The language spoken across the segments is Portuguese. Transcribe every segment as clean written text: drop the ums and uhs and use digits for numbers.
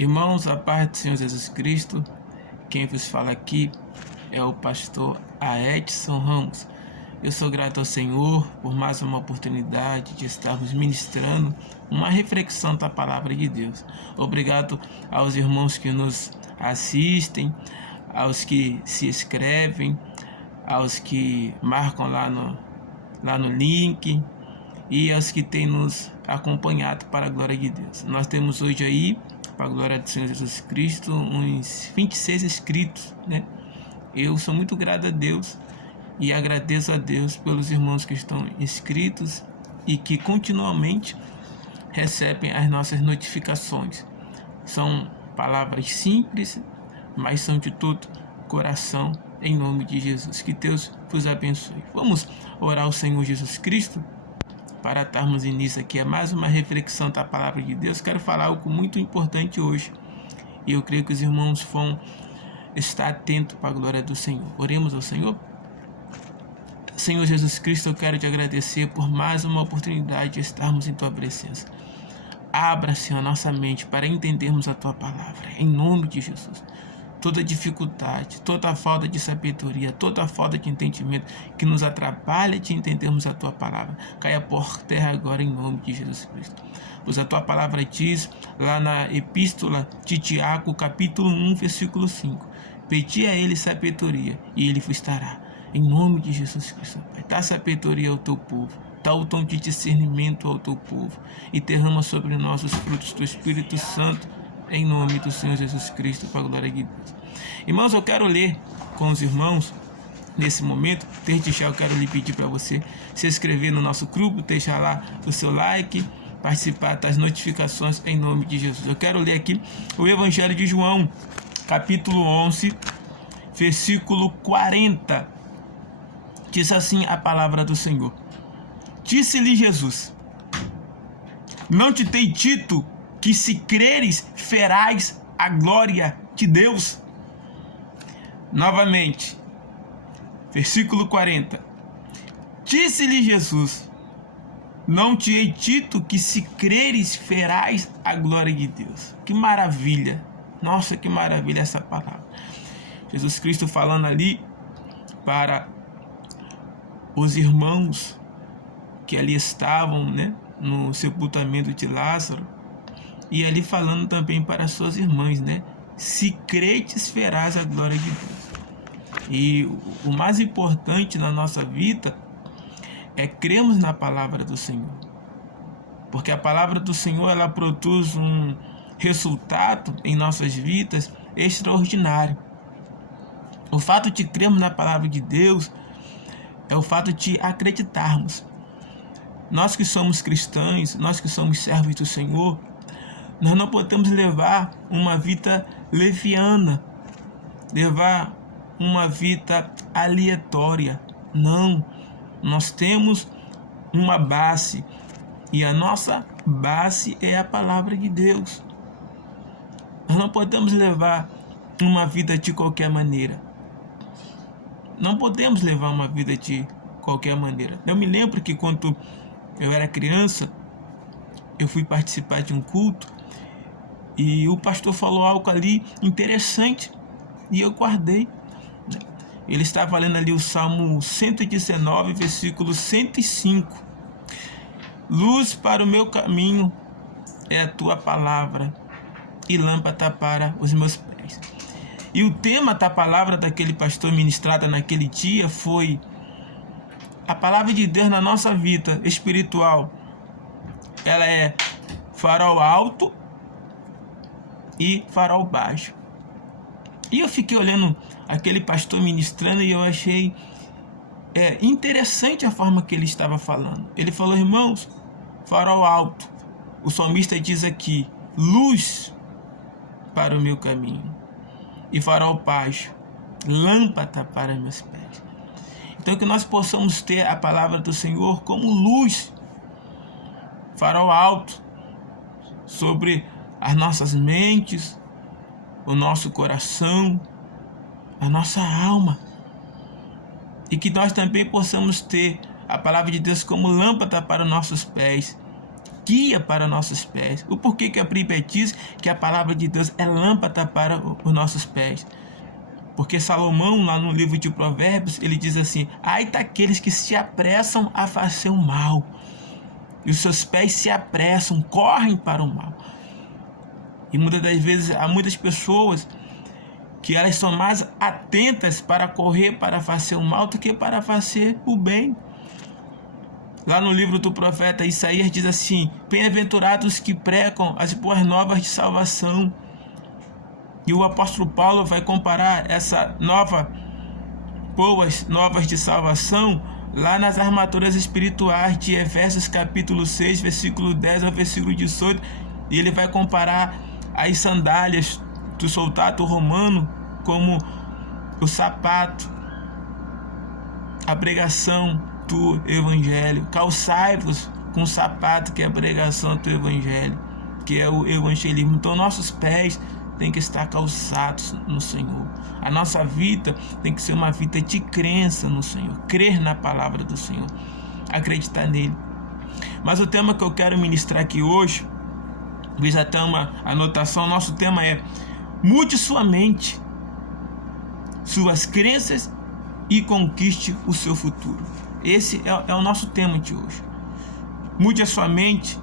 Irmãos, a paz do Senhor Jesus Cristo, quem vos fala aqui é o pastor Aedson Ramos. Eu sou grato ao Senhor por mais uma oportunidade de estarmos ministrando uma reflexão da palavra de Deus. Obrigado aos irmãos que nos assistem, aos que se inscrevem, aos que marcam lá no link e aos que têm nos acompanhado para a glória de Deus. Nós temos hoje aí, para a glória do Senhor Jesus Cristo, uns 26 inscritos, né? Eu sou muito grato a Deus e agradeço a Deus pelos irmãos que estão inscritos e que continuamente recebem as nossas notificações. São palavras simples, mas são de todo coração, em nome de Jesus. Que Deus vos abençoe. Vamos orar ao Senhor Jesus Cristo para darmos início aqui a mais uma reflexão da palavra de Deus. Quero falar algo muito importante hoje e eu creio que os irmãos vão estar atentos para a glória do Senhor. Oremos ao Senhor. Senhor Jesus Cristo, eu quero te agradecer por mais uma oportunidade de estarmos em tua presença. Abra, Senhor, a nossa mente para entendermos a tua palavra, em nome de Jesus. Toda dificuldade, toda falta de sabedoria, toda falta de entendimento que nos atrapalha de entendermos a tua palavra, caia por terra agora em nome de Jesus Cristo. Pois a tua palavra diz lá na epístola de Tiago, capítulo 1, versículo 5: pedi a ele sabedoria e ele vos dará. Em nome de Jesus Cristo, Pai, dá sabedoria ao teu povo, dá o tom de discernimento ao teu povo e derrama sobre nós os frutos do Espírito Santo, em nome do Senhor Jesus Cristo, para a glória de Deus. Irmãos, eu quero ler com os irmãos nesse momento. Desde já eu quero lhe pedir para você se inscrever no nosso grupo, deixar lá o seu like, participar das notificações, em nome de Jesus. Eu quero ler aqui o Evangelho de João, capítulo 11, versículo 40. Diz assim a palavra do Senhor: disse-lhe Jesus: não te tenho dito que se creres verás a glória de Deus? Novamente, versículo 40. Disse-lhe Jesus: não te hei dito que se creres verás a glória de Deus? Que maravilha! Nossa, que maravilha essa palavra. Jesus Cristo falando ali para os irmãos que ali estavam, né, no sepultamento de Lázaro, e ali falando também para as suas irmãs, né? Se credes, verás a glória de Deus. E o mais importante na nossa vida é crermos na palavra do Senhor. Porque a palavra do Senhor, ela produz um resultado em nossas vidas extraordinário. O fato de crermos na palavra de Deus é o fato de acreditarmos. Nós que somos cristãos, nós que somos servos do Senhor, nós não podemos levar uma vida leviana, levar uma vida aleatória. Não, nós temos uma base e a nossa base é a palavra de Deus. Nós não podemos levar uma vida de qualquer maneira. Não podemos levar uma vida de qualquer maneira. Eu me lembro que quando eu era criança, eu fui participar de um culto e o pastor falou algo ali interessante e eu guardei. Ele estava lendo ali o Salmo 119, versículo 105. Luz para o meu caminho é a tua palavra e lâmpada para os meus pés. E o tema da palavra daquele pastor ministrada naquele dia foi a palavra de Deus na nossa vida espiritual. Ela é farol alto e farol baixo. E eu fiquei olhando aquele pastor ministrando e eu achei interessante a forma que ele estava falando. Ele falou: irmãos, farol alto, o salmista diz aqui, luz para o meu caminho, e farol baixo, lâmpada para meus pés. Então que nós possamos ter a palavra do Senhor como luz, farol alto sobre as nossas mentes, o nosso coração, a nossa alma, e que nós também possamos ter a palavra de Deus como lâmpada para os nossos pés, guia para nossos pés. O porquê que a Bíblia diz que a palavra de Deus é lâmpada para os nossos pés. Porque Salomão, lá no livro de Provérbios, ele diz assim: ai daqueles que se apressam a fazer o mal, e os seus pés se apressam, correm para o mal. E muitas das vezes há muitas pessoas que elas são mais atentas para correr para fazer o mal do que para fazer o bem. Lá no livro do profeta Isaías diz assim: bem-aventurados que pregam as boas novas de salvação. E o apóstolo Paulo vai comparar essa boas novas de salvação lá nas armaduras espirituais de Efésios capítulo 6, versículo 10 ao versículo 18. E ele vai comparar as sandálias do soldado romano como o sapato, a pregação do evangelho. Calçai-vos com o sapato, que é a pregação do evangelho, que é o evangelismo. Então nossos pés têm que estar calçados no Senhor. A nossa vida tem que ser uma vida de crença no Senhor, crer na palavra do Senhor, acreditar nele. Mas o tema que eu quero ministrar aqui hoje, veja até uma anotação, nosso tema é: mude sua mente, suas crenças e conquiste o seu futuro. Esse é o nosso tema de hoje. Mude a sua mente,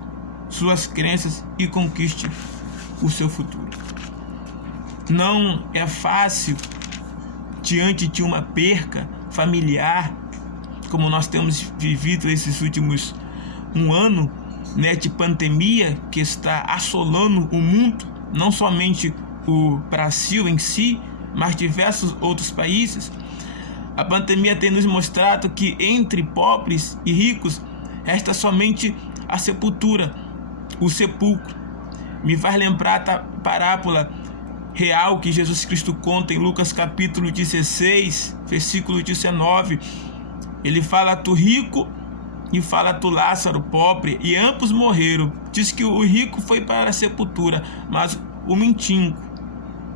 suas crenças e conquiste o seu futuro. Não é fácil, diante de uma perca familiar, como nós temos vivido esses últimos um ano, né, de pandemia que está assolando o mundo, não somente o Brasil em si, mas diversos outros países. A pandemia tem nos mostrado que entre pobres e ricos resta somente a sepultura, o sepulcro. Me faz lembrar da parábola real que Jesus Cristo conta em Lucas capítulo 16, versículo 19. Ele fala do rico e fala do Lázaro pobre, e ambos morreram. Diz que o rico foi para a sepultura, mas o mendigo,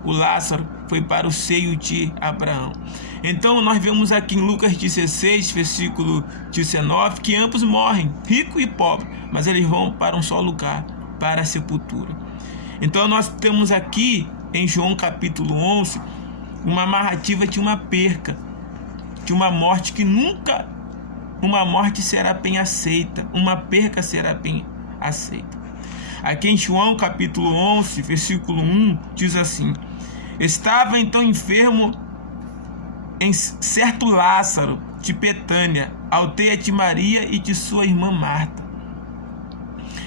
o Lázaro, foi para o seio de Abraão. Então nós vemos aqui em Lucas 16, versículo 19, que ambos morrem, rico e pobre, mas eles vão para um só lugar, para a sepultura. Então nós temos aqui em João capítulo 11 uma narrativa de uma perca, de uma morte que nunca uma morte será bem aceita, uma perca será bem aceita. Aqui em João capítulo 11, versículo 1, diz assim: estava então enfermo em certo Lázaro de Betânia, aldeia de Maria e de sua irmã Marta.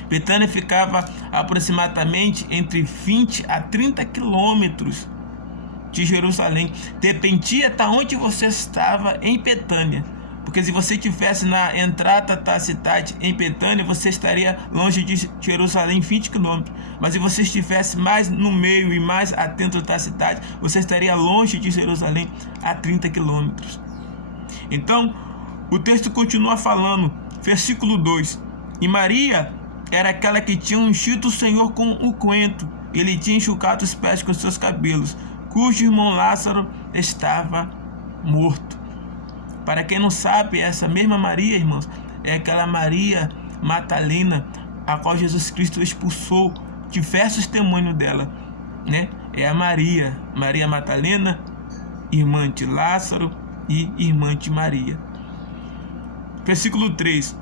Betânia ficava aproximadamente entre 20 a 30 quilômetros de Jerusalém. Dependia de onde você estava em Betânia. Porque se você estivesse na entrada da cidade em Betânia, você estaria longe de Jerusalém 20 quilômetros. Mas se você estivesse mais no meio e mais atento da cidade, você estaria longe de Jerusalém a 30 quilômetros. Então, o texto continua falando, versículo 2. E Maria era aquela que tinha ungido o Senhor com o unguento. Ele tinha enxugado os pés com seus cabelos, cujo irmão Lázaro estava morto. Para quem não sabe, essa mesma Maria, irmãos, é aquela Maria Madalena, a qual Jesus Cristo expulsou diversos demônios dela, né? É a Maria Madalena, irmã de Lázaro e irmã de Maria. Versículo 3.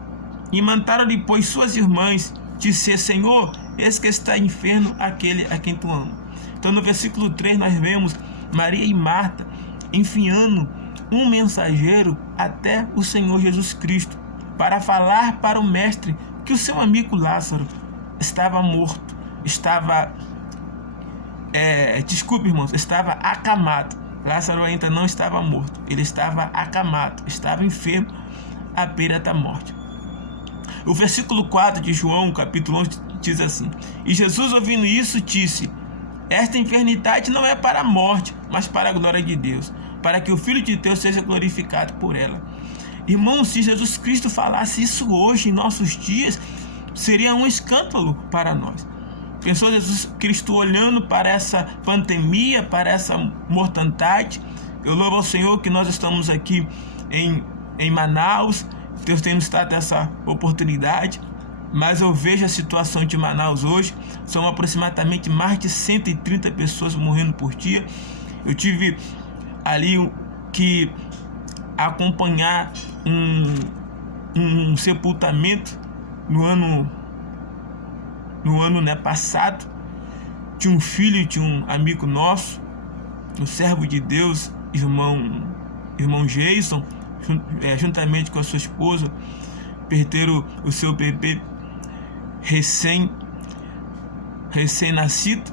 E mandaram-lhe, pois, suas irmãs, dizer: Senhor, eis que está enfermo aquele a quem tu amas. Então, no versículo 3, nós vemos Maria e Marta enviando um mensageiro até o Senhor Jesus Cristo para falar para o mestre que o seu amigo Lázaro estava morto, estava estava acamado. Lázaro ainda não estava morto, ele estava acamado, estava enfermo à beira da morte. O versículo 4 de João, capítulo 11, diz assim: E Jesus, ouvindo isso, disse: esta enfermidade não é para a morte, mas para a glória de Deus, para que o Filho de Deus seja glorificado por ela. Irmãos, se Jesus Cristo falasse isso hoje, em nossos dias, seria um escândalo para nós. Pensou Jesus Cristo olhando para essa pandemia, para essa mortandade? Eu louvo ao Senhor que nós estamos aqui em Manaus. Deus tem nos dado essa oportunidade mas eu vejo a situação de Manaus hoje. São aproximadamente mais de 130 pessoas morrendo por dia. Eu tive ali que acompanhar um sepultamento no ano passado, de um filho de um amigo nosso, um servo de Deus, irmão Jason, juntamente com a sua esposa, perderam o seu bebê recém-nascido.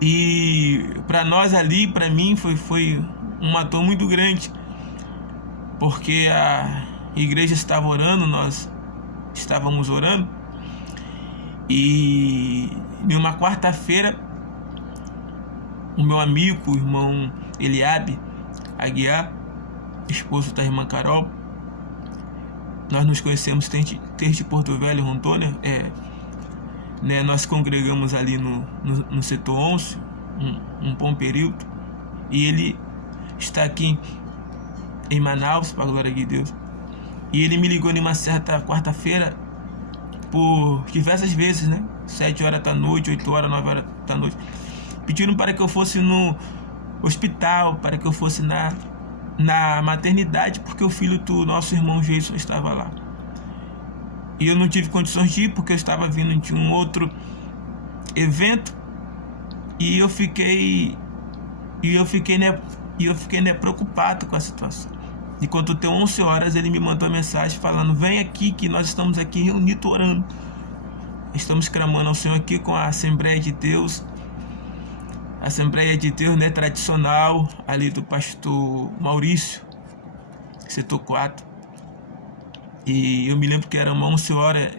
E para nós ali, para mim, foi uma dor muito grande, porque a igreja estava orando, nós estávamos orando, e em uma quarta-feira, o meu amigo, o irmão Eliabe Aguiar, esposo da irmã Carol, nós nos conhecemos desde Porto Velho, Rondônia, nós congregamos ali no setor 11, um bom período, e ele está aqui em Manaus, para a glória de Deus. E ele me ligou em uma certa quarta-feira, por diversas vezes, 7 horas da noite, 8 horas, 9 horas da noite, pediram para que eu fosse no hospital, para que eu fosse na maternidade, porque o filho do nosso irmão Jason estava lá. E eu não tive condições de ir, porque eu estava vindo de um outro evento, e eu fiquei preocupado com a situação. E quando deu 11 horas, ele me mandou uma mensagem falando: vem aqui que nós estamos aqui reunidos orando. Estamos clamando ao Senhor aqui com a Assembleia de Deus. Assembleia de Deus, tradicional, ali do pastor Maurício, setor 4. E eu me lembro que era 11 horas,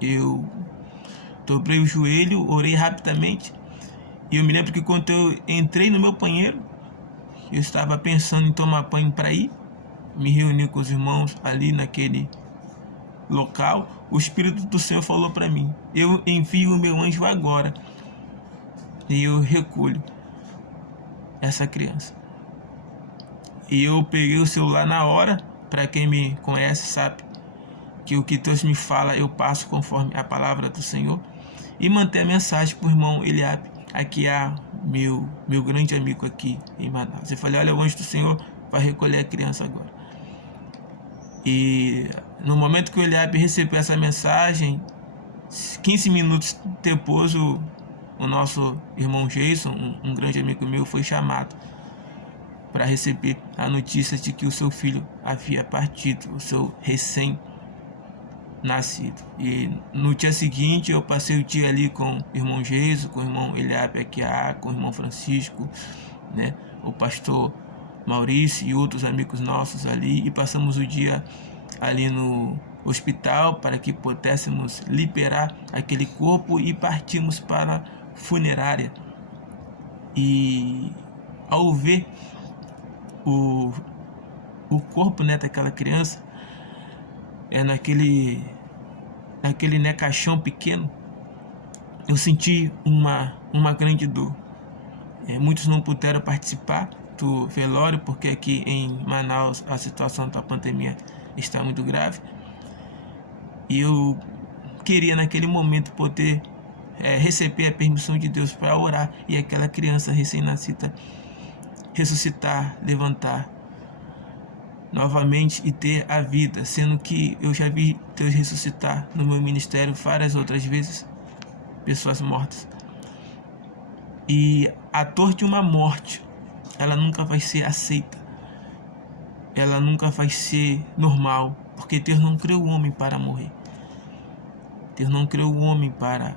eu dobrei o joelho, orei rapidamente. E eu me lembro que quando eu entrei no meu banheiro, eu estava pensando em tomar banho para ir, me reuni com os irmãos ali naquele local. O Espírito do Senhor falou para mim: eu envio o meu anjo agora, e eu recolho essa criança. E eu peguei o celular na hora. Para quem me conhece sabe que o que Deus me fala eu passo conforme a palavra do Senhor. E mandei a mensagem para o irmão Eliabe, aqui há meu grande amigo aqui em Manaus. Eu falei: olha, o anjo do Senhor vai recolher a criança agora. E no momento que o Eliabe recebeu essa mensagem, 15 minutos depois, o nosso irmão Jason, um grande amigo meu, foi chamado para receber a notícia de que o seu filho havia partido, o seu recém-nascido. E no dia seguinte eu passei o dia ali com o irmão Jason, com o irmão Eliabe Aguiar, com o irmão Francisco, o pastor Maurício e outros amigos nossos ali, e passamos o dia ali no hospital para que pudéssemos liberar aquele corpo e partimos para a funerária. E ao ver o corpo daquela criança, naquele caixão pequeno, eu senti uma grande dor. Muitos não puderam participar do velório, porque aqui em Manaus a situação da pandemia está muito grave. E eu queria naquele momento poder receber a permissão de Deus para orar e aquela criança recém-nascida ressuscitar, levantar novamente e ter a vida, sendo que eu já vi Deus ressuscitar no meu ministério várias outras vezes pessoas mortas. E a dor de uma morte, ela nunca vai ser aceita, ela nunca vai ser normal, porque Deus não criou o homem para morrer. Deus não criou o homem para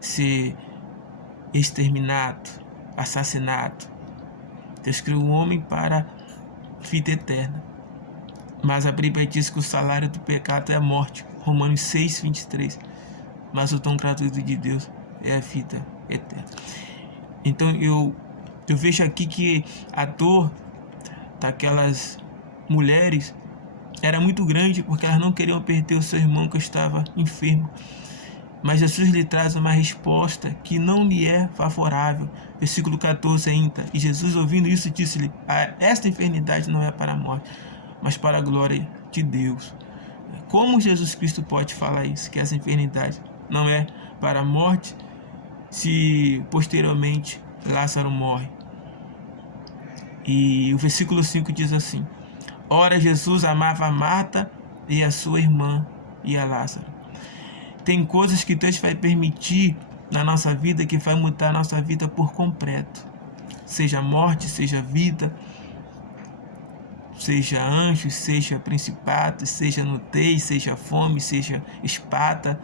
ser exterminado, assassinado. Deus criou o homem para vida eterna. Mas a Bíblia diz que o salário do pecado é a morte, Romanos 6:23. Mas o dom gratuito de Deus é a vida eterna. Então eu vejo aqui que a dor daquelas mulheres era muito grande, porque elas não queriam perder o seu irmão que estava enfermo. Mas Jesus lhe traz uma resposta que não lhe é favorável. Versículo 14 ainda. E Jesus, ouvindo isso, disse-lhe: esta enfermidade não é para a morte, mas para a glória de Deus. Como Jesus Cristo pode falar isso? Que essa enfermidade não é para a morte, se posteriormente Lázaro morre. E o versículo 5 diz assim: ora, Jesus amava a Marta e a sua irmã e a Lázaro. Tem coisas que Deus vai permitir na nossa vida que vai mudar a nossa vida por completo. Seja morte, seja vida, seja anjos, seja principados, seja nudez, seja fome, seja espada,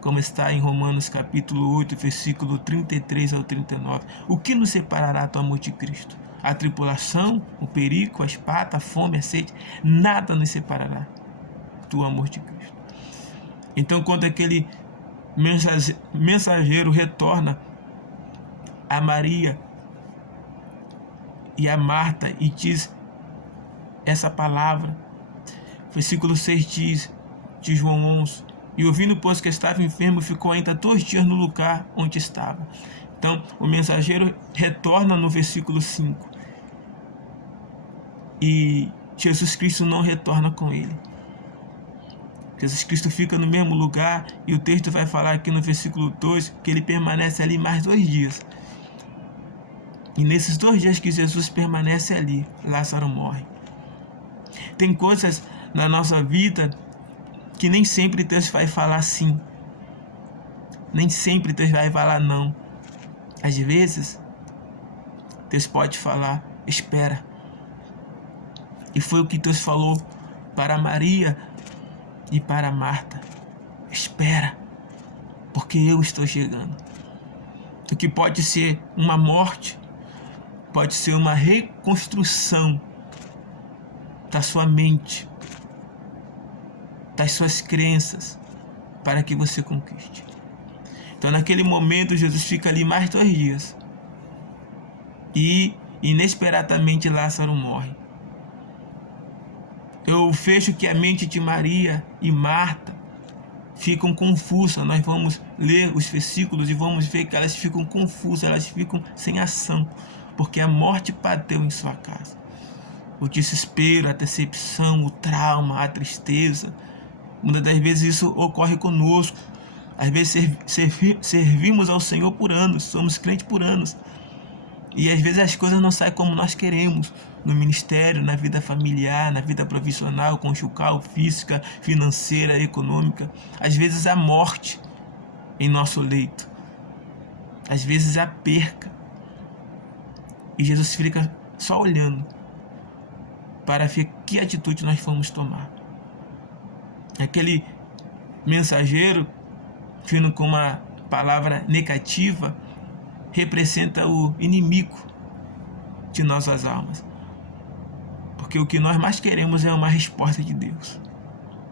como está em Romanos capítulo 8, versículo 33 ao 39. O que nos separará do amor de Cristo? A tribulação, o perigo, a espada, a fome, a sede, nada nos separará do amor de Cristo. Então, quando aquele mensageiro retorna a Maria e a Marta e diz essa palavra, versículo 6 diz, de João 11, e ouvindo, pois, que estava enfermo, ficou ainda 2 dias no lugar onde estava. Então, o mensageiro retorna no versículo 5. E Jesus Cristo não retorna com ele. Jesus Cristo fica no mesmo lugar, e o texto vai falar aqui no versículo 2 que ele permanece ali mais 2 dias. E nesses 2 dias que Jesus permanece ali, Lázaro morre. Tem coisas na nossa vida que nem sempre Deus vai falar sim. Nem sempre Deus vai falar não. Às vezes, Deus pode falar, espera. E foi o que Deus falou para Maria e para Marta. Espera, porque eu estou chegando. O que pode ser uma morte, pode ser uma reconstrução da sua mente, das suas crenças, para que você conquiste. Então, naquele momento, Jesus fica ali mais 2 dias. E, inesperadamente, Lázaro morre. Eu vejo que a mente de Maria e Marta ficam confusas. Nós vamos ler os versículos e vamos ver que elas ficam confusas, elas ficam sem ação, porque a morte bateu em sua casa. O desespero, a decepção, o trauma, a tristeza. Muitas das vezes isso ocorre conosco. Às vezes servimos ao Senhor por anos, somos crentes por anos. E às vezes as coisas não saem como nós queremos. No ministério, na vida familiar, na vida profissional, conjugal, física, financeira, econômica. Às vezes a morte em nosso leito. Às vezes a perca. E Jesus fica só olhando para ver que atitude nós vamos tomar. Aquele mensageiro, vindo com uma palavra negativa, representa o inimigo de nossas almas. Porque o que nós mais queremos é uma resposta de Deus.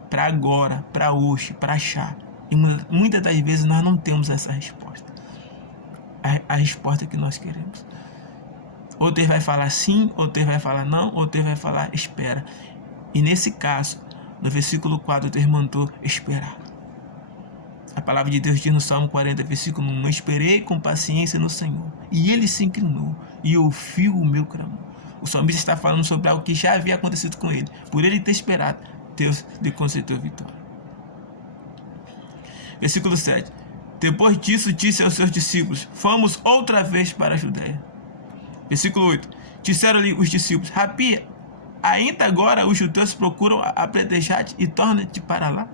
Para agora, para hoje, para achar. E muitas das vezes nós não temos essa resposta. A resposta que nós queremos. Ou Deus vai falar sim, ou Deus vai falar não, ou Deus vai falar espera. E nesse caso, no versículo 4, Deus mandou esperar. A palavra de Deus diz no Salmo 40, versículo 1, eu esperei com paciência no Senhor, e Ele se inclinou e ouviu o meu clamor. O salmista está falando sobre algo que já havia acontecido com ele. Por ele ter esperado, Deus lhe concedeu vitória. Versículo 7. Depois disso, disse aos seus discípulos, vamos outra vez para a Judéia. Versículo 8. Disseram-lhe os discípulos, Rabi, ainda agora os judeus procuram apedrejar-te e torna-te para lá?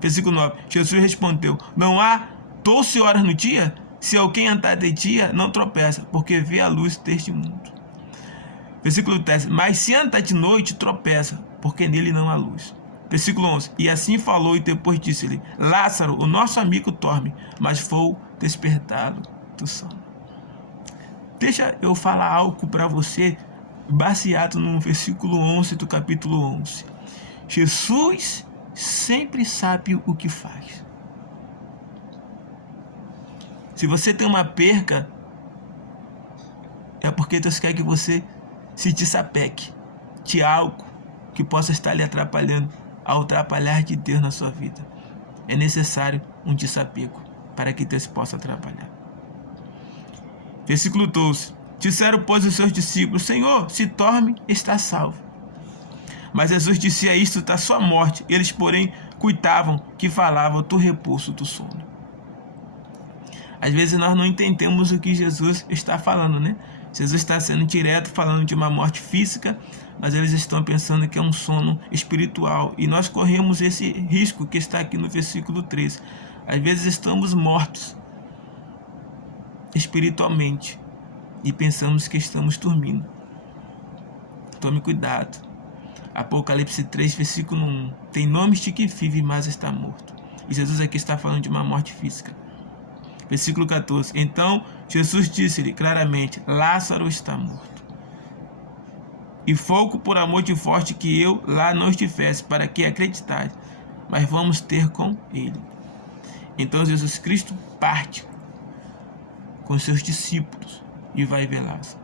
Versículo 9. Jesus respondeu, não há 12 horas no dia? Se alguém andar de dia, não tropeça, porque vê a luz deste mundo. Versículo 10. Mas se andar de noite, tropeça, porque nele não há luz. Versículo 11. E assim falou e depois disse-lhe, Lázaro, o nosso amigo, dorme, mas foi despertado do sono. Deixa eu falar algo para você, baseado no versículo 11 do capítulo 11. Jesus sempre sabe o que faz. Se você tem uma perca, é porque Deus quer que você se desapegue de algo que possa estar lhe atrapalhando, ao atrapalhar de Deus na sua vida. É necessário um desapego para que Deus possa trabalhar. Versículo 12. Disseram, pois, os seus discípulos, Senhor, se dorme, está salvo. Mas Jesus dizia isto da sua morte. Eles, porém, cuitavam que falavam do repouso do sono. Às vezes nós não entendemos o que Jesus está falando, né? Jesus está sendo direto falando de uma morte física, mas eles estão pensando que é um sono espiritual. E nós corremos esse risco que está aqui no versículo 13. Às vezes estamos mortos espiritualmente e pensamos que estamos dormindo. Tome cuidado. Apocalipse 3, versículo 1. Tem nomes de que vive, mas está morto. E Jesus aqui está falando de uma morte física. Versículo 14. Então Jesus disse-lhe claramente: Lázaro está morto. E foco por amor de forte que eu lá não estivesse, para que acreditais, mas vamos ter com ele. Então Jesus Cristo parte com seus discípulos e vai ver Lázaro.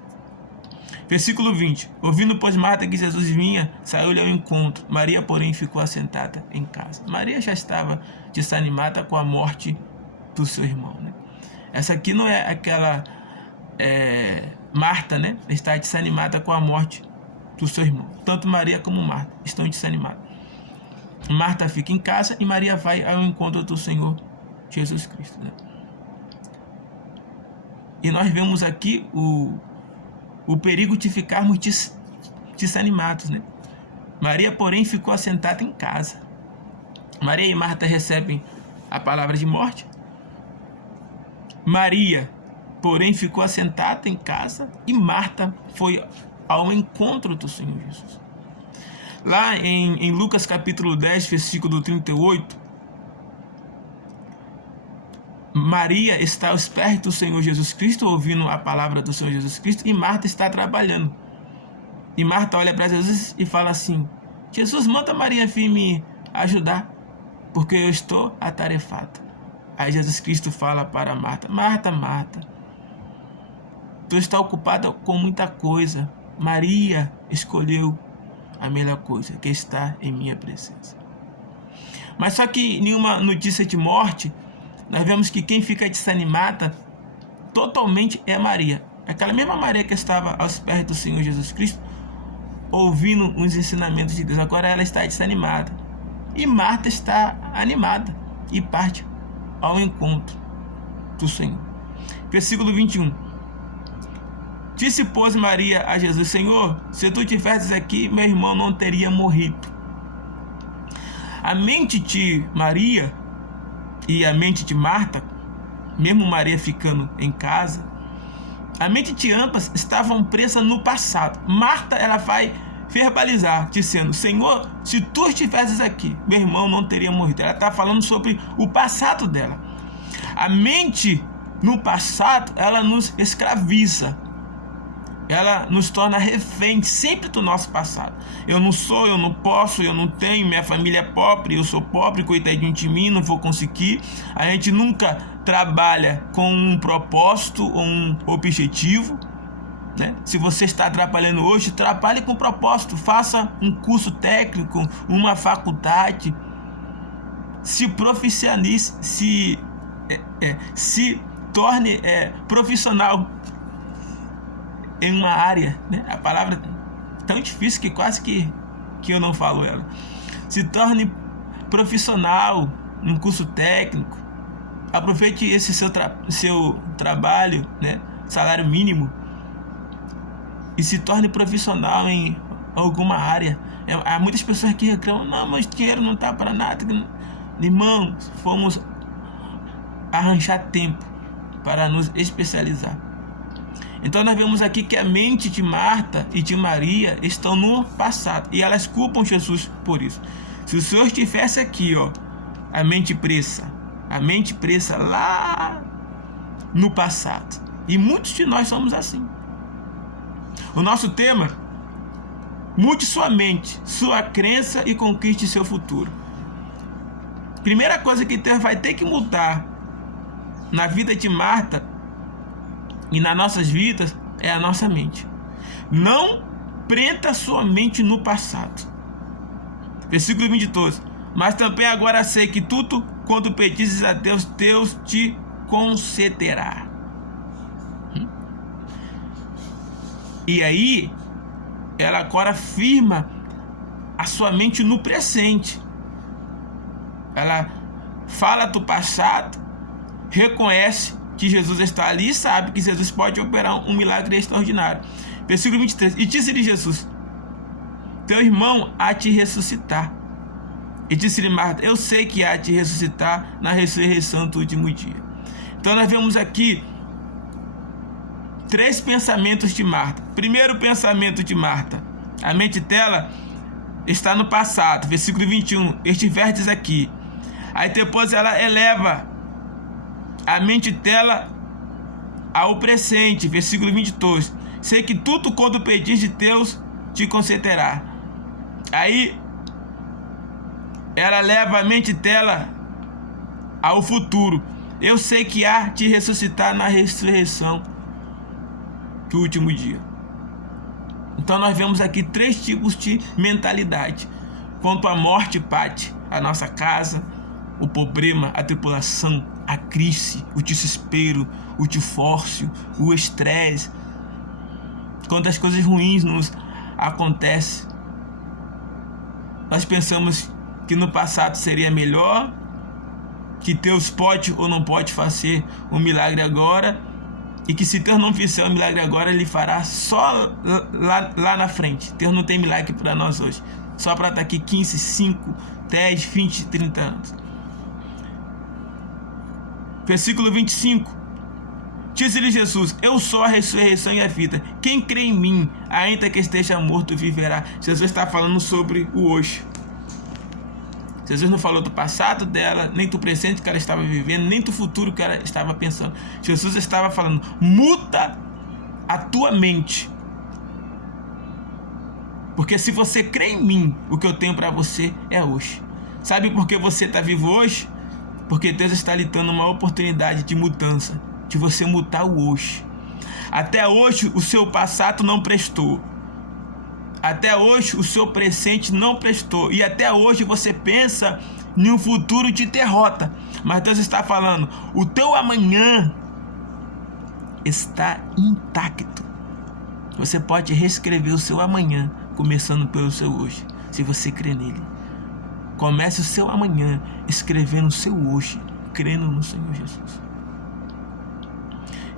Versículo 20. Ouvindo, pois, Marta que Jesus vinha, saiu-lhe ao encontro. Maria, porém, ficou assentada em casa. Maria já estava desanimada com a morte do seu irmão, né? Essa aqui não é aquela Marta, né? Está desanimada com a morte do seu irmão. Tanto Maria como Marta estão desanimadas. Marta fica em casa e Maria vai ao encontro do Senhor Jesus Cristo, né? E nós vemos aqui o perigo de ficarmos desanimados, né? Maria, porém, ficou assentada em casa. Maria e Marta recebem a palavra de morte. Maria, porém, ficou assentada em casa e Marta foi ao encontro do Senhor Jesus. Lá em Lucas capítulo 10, versículo 38, Maria está aos pés do Senhor Jesus Cristo, ouvindo a palavra do Senhor Jesus Cristo, e Marta está trabalhando. E Marta olha para Jesus e fala assim: Jesus, manda Maria vir me ajudar, porque eu estou atarefada. Aí Jesus Cristo fala para Marta: Marta, Marta, tu está ocupada com muita coisa. Maria escolheu a melhor coisa, que está em minha presença. Mas só que nenhuma notícia de morte, nós vemos que quem fica desanimada totalmente é Maria. Aquela mesma Maria que estava aos pés do Senhor Jesus Cristo, ouvindo os ensinamentos de Deus. Agora ela está desanimada. E Marta está animada e parte ao encontro do Senhor. Versículo 21. Disse, pois, Maria a Jesus: Senhor, se tu tivesses aqui, meu irmão não teria morrido. A mente de Maria e a mente de Marta, mesmo Maria ficando em casa, a mente de ambas estavam presas no passado. Marta, ela vai verbalizar, dizendo: Senhor, se tu estivesses aqui, meu irmão não teria morrido. Ela está falando sobre o passado dela. A mente no passado, ela nos escraviza. Ela nos torna refém sempre do nosso passado. Eu não sou, eu não posso, eu não tenho, minha família é pobre, eu sou pobre, coitadinho de mim, não vou conseguir. A gente nunca trabalha com um propósito ou um objetivo, né? Se você está trabalhando hoje, trabalhe com propósito, faça um curso técnico, uma faculdade, se profissionalize, se torne profissional em uma área, né? A palavra é tão difícil que quase que eu não falo ela. Se torne profissional em curso técnico. Aproveite esse seu trabalho, né? Salário mínimo, e se torne profissional em alguma área. Há muitas pessoas que reclamam: não, mas dinheiro não está para nada. Irmãos, fomos arranjar tempo para nos especializar. Então nós vemos aqui que a mente de Marta e de Maria estão no passado, e elas culpam Jesus por isso. Se o Senhor estivesse aqui, a mente presa lá no passado. E muitos de nós somos assim. O nosso tema: mude sua mente, sua crença e conquiste seu futuro. Primeira coisa que Deus vai ter que mudar na vida de Marta e nas nossas vidas é a nossa mente. Não prenda sua mente no passado. Versículo 22. Mas também agora sei que tudo quanto pedizes a Deus, Deus te concederá. E aí ela agora afirma a sua mente no presente. Ela fala do passado, reconhece que Jesus está ali e sabe que Jesus pode operar um milagre extraordinário. Versículo 23. E disse-lhe Jesus: teu irmão há de ressuscitar. E disse-lhe Marta: eu sei que há de ressuscitar na ressurreição do último dia. Então nós vemos aqui 3 pensamentos de Marta. Primeiro pensamento de Marta: a mente dela está no passado. Versículo 21, este vértice aqui. Aí depois ela eleva a mente dela ao presente. Versículo 22, sei que tudo quanto pedis de Deus te concederá. Aí ela leva a mente dela ao futuro. Eu sei que há de ressuscitar na ressurreição do último dia. Então nós vemos aqui 3 tipos de mentalidade. Quanto à morte, bate a nossa casa, o problema, a tribulação, a crise, o desespero, o divórcio, o estresse. Quando as coisas ruins nos acontecem, nós pensamos que no passado seria melhor, que Deus pode ou não pode fazer um milagre agora, e que se Deus não fizer um milagre agora, Ele fará só lá na frente. Deus não tem milagre para nós hoje, só para daqui 15, 5, 10, 20, 30 anos. Versículo 25. Disse-lhe Jesus: eu sou a ressurreição e a vida. Quem crê em mim, ainda que esteja morto, viverá. Jesus está falando sobre o hoje. Jesus não falou do passado dela, nem do presente que ela estava vivendo, nem do futuro que ela estava pensando. Jesus estava falando: muda a tua mente. Porque se você crê em mim, o que eu tenho para você é hoje. Sabe por que você está vivo hoje? Porque Deus está lhe dando uma oportunidade de mudança, de você mudar o hoje. Até hoje o seu passado não prestou. Até hoje o seu presente não prestou. E até hoje você pensa em um futuro de derrota. Mas Deus está falando: o teu amanhã está intacto. Você pode reescrever o seu amanhã, começando pelo seu hoje, se você crê nele. Comece o seu amanhã escrevendo o seu hoje, crendo no Senhor Jesus.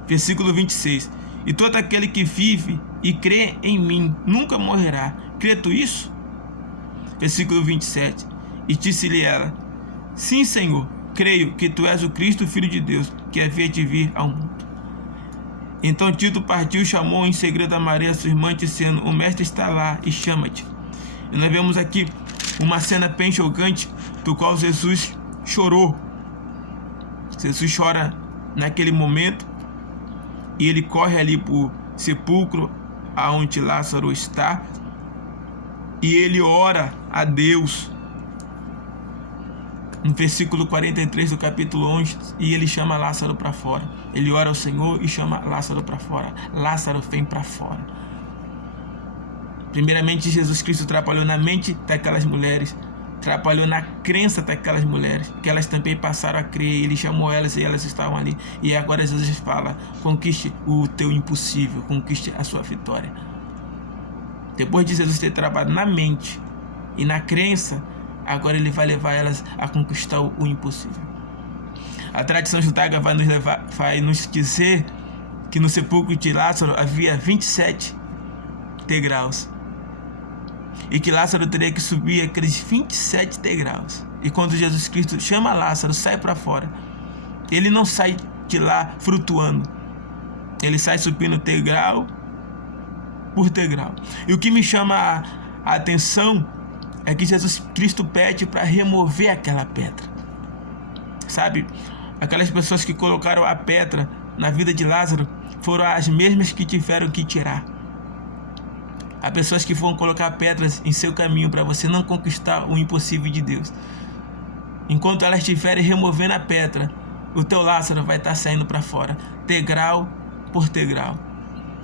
Versículo 26. E todo aquele que vive e crê em mim nunca morrerá. Crê tu isso? Versículo 27. E disse-lhe ela: sim, Senhor, creio que tu és o Cristo, o Filho de Deus, que havia de vir ao mundo. Então Tito partiu, chamou em segredo a Maria, sua irmã, dizendo: o mestre está lá e chama-te. E nós vemos aqui uma cena bem chocante, do qual Jesus chorou. Jesus chora naquele momento, e ele corre ali para o sepulcro aonde Lázaro está, e ele ora a Deus. No versículo 43 do capítulo 11, e ele chama Lázaro para fora. Ele ora ao Senhor e chama Lázaro para fora. Lázaro vem para fora. Primeiramente, Jesus Cristo trabalhou na mente daquelas mulheres, trabalhou na crença daquelas mulheres, que elas também passaram a crer. Ele chamou elas e elas estavam ali. E agora Jesus fala: conquiste o teu impossível, conquiste a sua vitória. Depois de Jesus ter trabalhado na mente e na crença, agora ele vai levar elas a conquistar o impossível. A tradição judaica vai nos dizer que no sepulcro de Lázaro havia 27 degraus. E que Lázaro teria que subir aqueles 27 degraus. E quando Jesus Cristo chama Lázaro, sai para fora, ele não sai de lá flutuando. Ele sai subindo degrau por degrau. E o que me chama a atenção é que Jesus Cristo pede para remover aquela pedra. Sabe, aquelas pessoas que colocaram a pedra na vida de Lázaro foram as mesmas que tiveram que tirar. Há pessoas que vão colocar pedras em seu caminho para você não conquistar o impossível de Deus. Enquanto elas estiverem removendo a pedra, o teu Lázaro vai estar saindo para fora, degrau por degrau.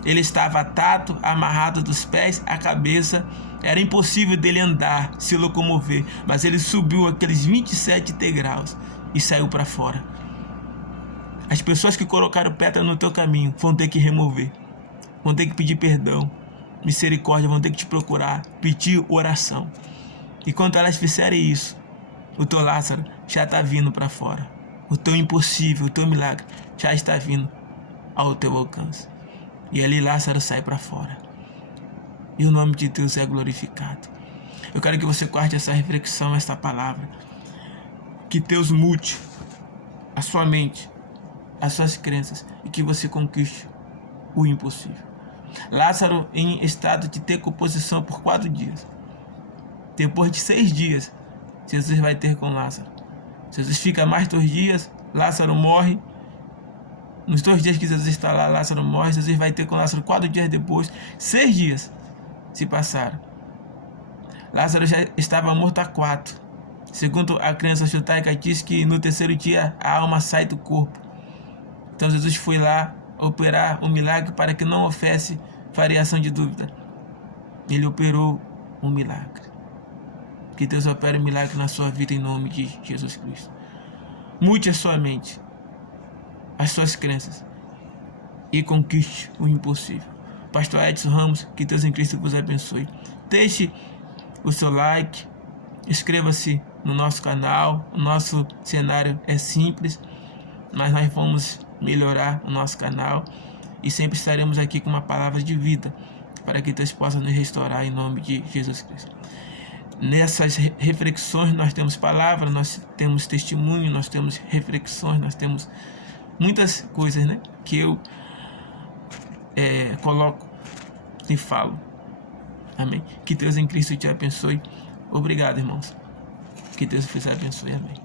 Ele estava atado, amarrado dos pés à cabeça. Era impossível dele andar, se locomover, mas ele subiu aqueles 27 degraus e saiu para fora. As pessoas que colocaram pedra no teu caminho vão ter que remover, vão ter que pedir perdão, misericórdia, vão ter que te procurar, pedir oração. E quando elas fizerem isso, o teu Lázaro já está vindo para fora. O teu impossível, o teu milagre já está vindo ao teu alcance. E ali Lázaro sai para fora. E o nome de Deus é glorificado. Eu quero que você guarde essa reflexão, essa palavra. Que Deus mude a sua mente, as suas crenças, e que você conquiste o impossível. Lázaro em estado de decomposição por 4 dias. Depois de 6 dias, Jesus vai ter com Lázaro. Jesus fica mais 2 dias, Lázaro morre. Nos 2 dias que Jesus está lá, Lázaro morre. Jesus vai ter com Lázaro 4 dias depois. 6 dias se passaram. Lázaro já estava morto há 4. Segundo a crença judaica, diz que no 3º dia a alma sai do corpo. Então Jesus foi lá operar um milagre para que não houvesse variação de dúvida. Ele operou um milagre. Que Deus opere um milagre na sua vida em nome de Jesus Cristo. Mude a sua mente, as suas crenças, e conquiste o impossível. Pastor Edson Ramos, que Deus em Cristo vos abençoe. Deixe o seu like, inscreva-se no nosso canal. O nosso cenário é simples, mas nós vamos melhorar o nosso canal e sempre estaremos aqui com uma palavra de vida para que Deus possa nos restaurar em nome de Jesus Cristo. Nessas reflexões nós temos palavra, nós temos testemunho, nós temos reflexões, nós temos muitas coisas, né, que eu coloco e falo. Amém. Que Deus em Cristo te abençoe. Obrigado, irmãos. Que Deus vos abençoe. Amém.